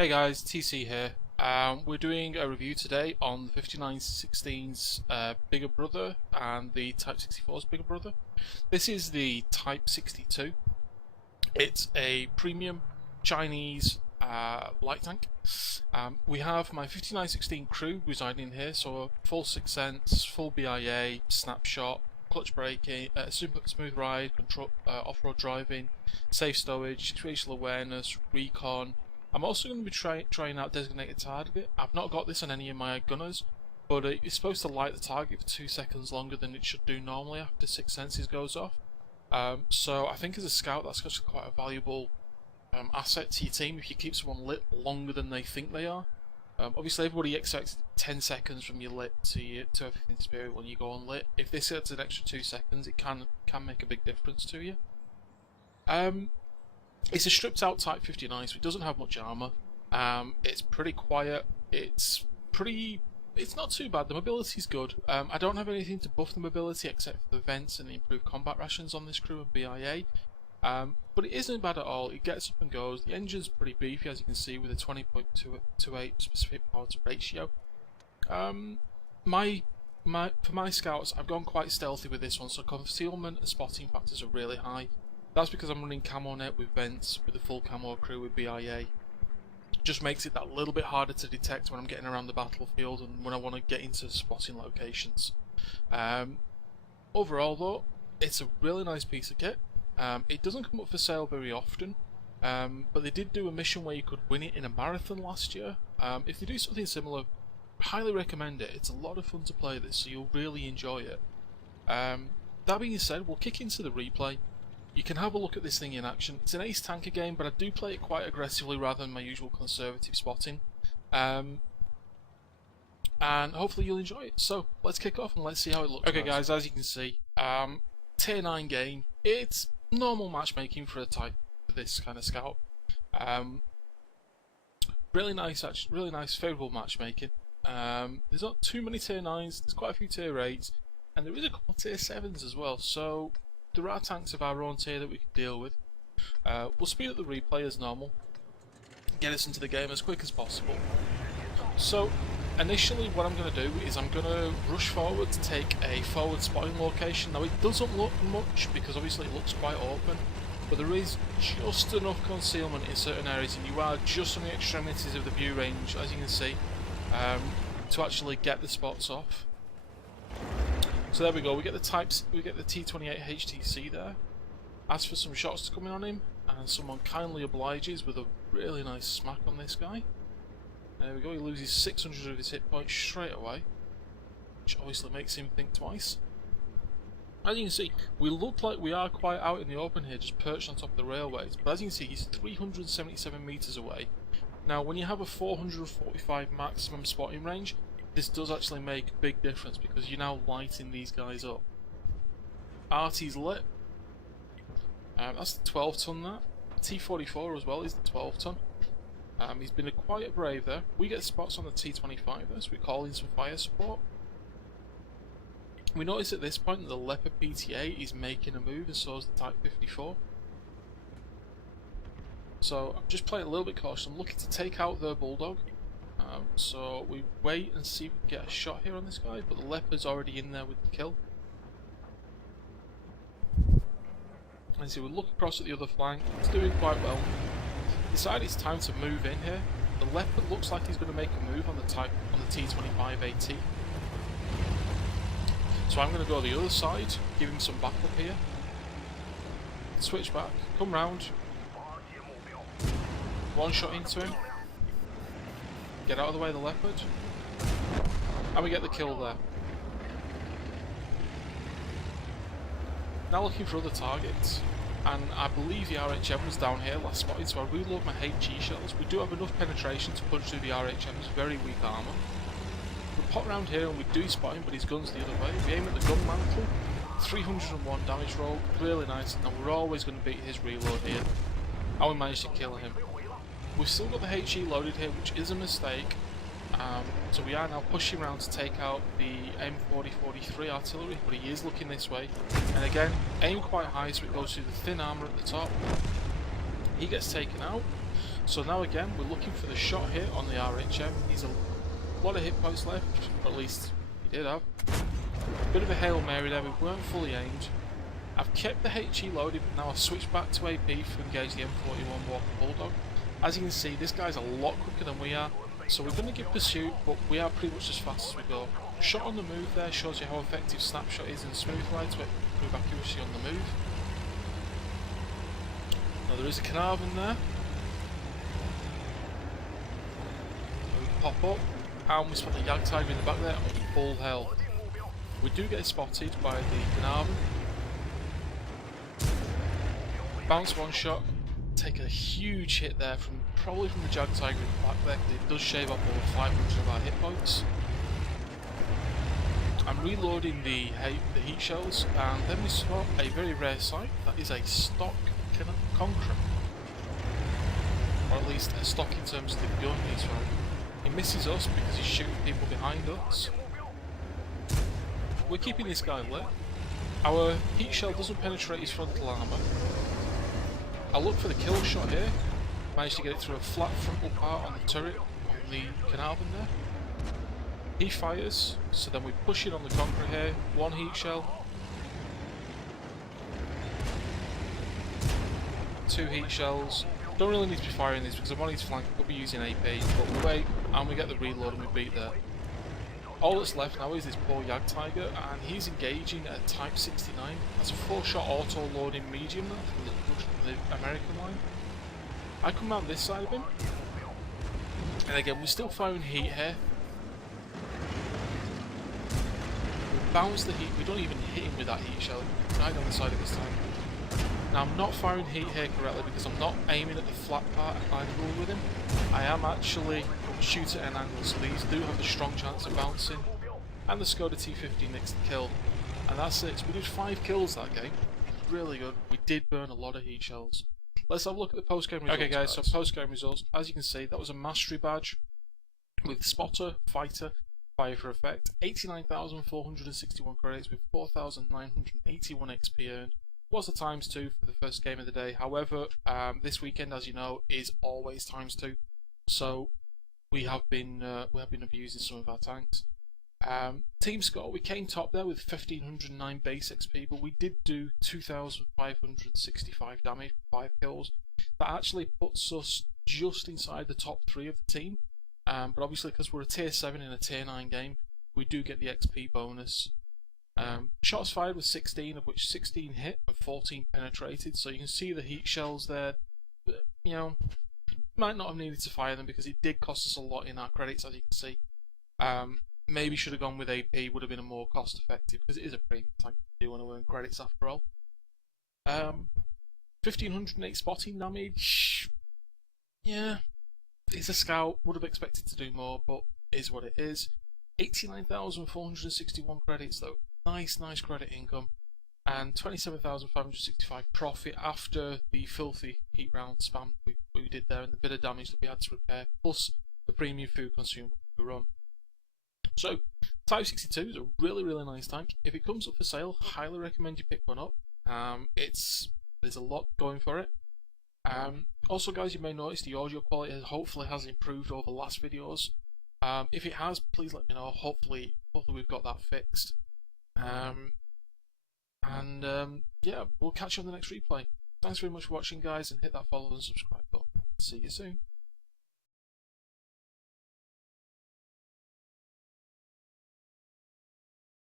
Hey guys, TC here. We're doing a review today on the 5916's bigger brother and the Type 64's bigger brother. This is the Type 62. It's a premium Chinese light tank. We have my 5916 crew residing here, so full 6 cents, full BIA, snapshot, clutch braking, smooth ride, control, off-road driving, safe stowage, situational awareness, recon. I'm also going to be trying out designated target. I've not got this on any of my gunners, but it's supposed to light the target for 2 seconds longer than it should do normally after 6 senses goes off. So I think as a scout that's actually quite a valuable asset to your team if you keep someone lit longer than they think they are. Obviously everybody expects 10 seconds from your lit to everything spirit when you go on lit. If this adds an extra 2 seconds, it can make a big difference to you. It's a stripped out Type 59, so it doesn't have much armour. It's pretty quiet. It's not too bad. The mobility's good. I don't have anything to buff the mobility except for the vents and the improved combat rations on this crew and BIA. But it isn't bad at all. It gets up and goes. The engine's pretty beefy, as you can see, with a 20.28 specific power to ratio. For my scouts, I've gone quite stealthy with this one, so concealment and spotting factors are really high. That's because I'm running camo net with vents, with a full camo crew with BIA. Just makes it that little bit harder to detect when I'm getting around the battlefield and when I want to get into spotting locations. Overall though, it's a really nice piece of kit. It doesn't come up for sale very often, but they did do a mission where you could win it in a marathon last year. If they do something similar, highly recommend it. It's a lot of fun to play this, so you'll really enjoy it. That being said, we'll kick into the replay. You can have a look at this thing in action. It's an ace tanker game, but I do play it quite aggressively rather than my usual conservative spotting. And hopefully you'll enjoy it. So, let's kick off and let's see how it looks. Okay guys, as you can see, tier 9 game. It's normal matchmaking for this kind of scout. Really nice, actually, really nice, favourable matchmaking. There's not too many tier 9s, there's quite a few tier 8s, and there is a couple of tier 7s as well, so there are tanks of our own tier that we can deal with. We'll speed up the replay as normal, get us into the game as quick as possible. So initially what I'm going to do is I'm going to rush forward to take a forward spotting location. Now it doesn't look much because obviously it looks quite open, but there is just enough concealment in certain areas and you are just on the extremities of the view range, as you can see, to actually get the spots off. So there we go, we get the T28 HTC there. Ask for some shots to come in on him, and someone kindly obliges with a really nice smack on this guy. There we go, he loses 600 of his hit points straight away, which obviously makes him think twice. As you can see, we look like we are quite out in the open here, just perched on top of the railways, but as you can see, he's 377 metres away. Now, when you have a 445 maximum spotting range, this does actually make a big difference because you're now lighting these guys up. RT's lit. That's the 12 ton that. T44 as well is the 12 ton. He's been quite a brave there. We get spots on the T25 there, so we call in some fire support. We notice at this point that the Leopard PTA is making a move, and so is the Type 54. So I'm just playing a little bit cautious. I'm looking to take out their Bulldog. So we wait and see if we can get a shot here on this guy, but the Leopard's already in there with the kill. And so we look across at the other flank, it's doing quite well. Decide it's time to move in here. The Leopard looks like he's going to make a move on the T25 AT. So I'm going to go the other side, give him some backup here. Switch back, come round. One shot into him. Get out of the way of the Leopard. And we get the kill there. Now looking for other targets. And I believe the RHM was down here last spotted, so I reload my HE shells. We do have enough penetration to punch through the RHM's very weak armour. We pop around here and we do spot him, but his gun's the other way. We aim at the gun mantle. 301 damage roll, really nice. Now we're always going to beat his reload here. And we managed to kill him. We've still got the HE loaded here, which is a mistake. So we are now pushing around to take out the M4043 artillery, but he is looking this way. And again, aim quite high so it goes through the thin armour at the top. He gets taken out. So now again, we're looking for the shot here on the RHM. He's a lot of hit points left, or at least he did have. Bit of a Hail Mary there, we weren't fully aimed. I've kept the HE loaded, but now I've switched back to AP to engage the M41 Walker Bulldog. As you can see, this guy's a lot quicker than we are, so we're going to give pursuit, but we are pretty much as fast as we go. Shot on the move there shows you how effective snapshot is in smooth lights with move accuracy on the move. Now there is a Carnarvon there. We pop up, and we spot the Jagdtiger in the back there on full health. We do get spotted by the Carnarvon. Bounce one shot, take a huge hit there from probably from the Jagdtiger in the back there, because it does shave off over 500 of our hit points. I'm reloading the heat shells, and then we spot a very rare sight. That is a stock Concrete, or at least a stock in terms of the gun he's from. He misses us because he's shooting people behind us. We're keeping this guy lit. Our heat shell doesn't penetrate his frontal armour. I look for the kill shot here. Managed to get it through a flat frontal part on the turret on the Carnarvon there. He fires, so then we push in on the concrete here. One heat shell. 2 heat shells. Don't really need to be firing these because I'm on his flank. I could be using AP, but we wait and we get the reload and we beat there. All that's left now is this poor Jagdtiger, and he's engaging at a Type 69. That's a 4-shot auto loading medium from the American line. I come around this side of him, and again we're still firing heat here. We bounce the heat, we don't even hit him with that heat shell, right on the side of his tank. Now I'm not firing heat here correctly because I'm not aiming at the flat part at angle with him. I am actually shooting at an angle, so these do have a strong chance of bouncing. And the Skoda T50 next to kill. And that's it. So we did 5 kills that game. Really good. We did burn a lot of heat shells. Let's have a look at the post-game results. Okay guys, so post-game results. As you can see, that was a mastery badge with spotter, fighter, fire for effect, 89,461 credits with 4,981 XP earned. Was the ×2 for the first game of the day. However, this weekend, as you know, is always ×2. So we have been abusing some of our tanks. Team score, we came top there with 1,509 base XP, but we did do 2,565 damage, 5 kills. That actually puts us just inside the top 3 of the team. But obviously, because we're a tier 7 in a tier 9 game, we do get the XP bonus. Shots fired was 16, of which 16 hit and 14 penetrated, so you can see the heat shells there. You know, might not have needed to fire them because it did cost us a lot in our credits, as you can see. Maybe should have gone with AP, would have been a more cost effective because it is a premium tank to do want to earn credits after all. 1,508 spotting damage. Yeah, it's a scout, would have expected to do more, but is what it is. 89,461 credits though. Nice credit income, and 27,565 profit after the filthy heat round spam we did there and the bit of damage that we had to repair, plus the premium food consumable we run. So Type 62 is a really nice tank. If it comes up for sale, highly recommend you pick one up. There's a lot going for it. Also guys, you may notice the audio quality hopefully has improved over the last videos. If it has, please let me know. Hopefully we've got that fixed. Yeah, we'll catch you on the next replay. Thanks very much for watching guys, and hit that follow and subscribe button. See you soon.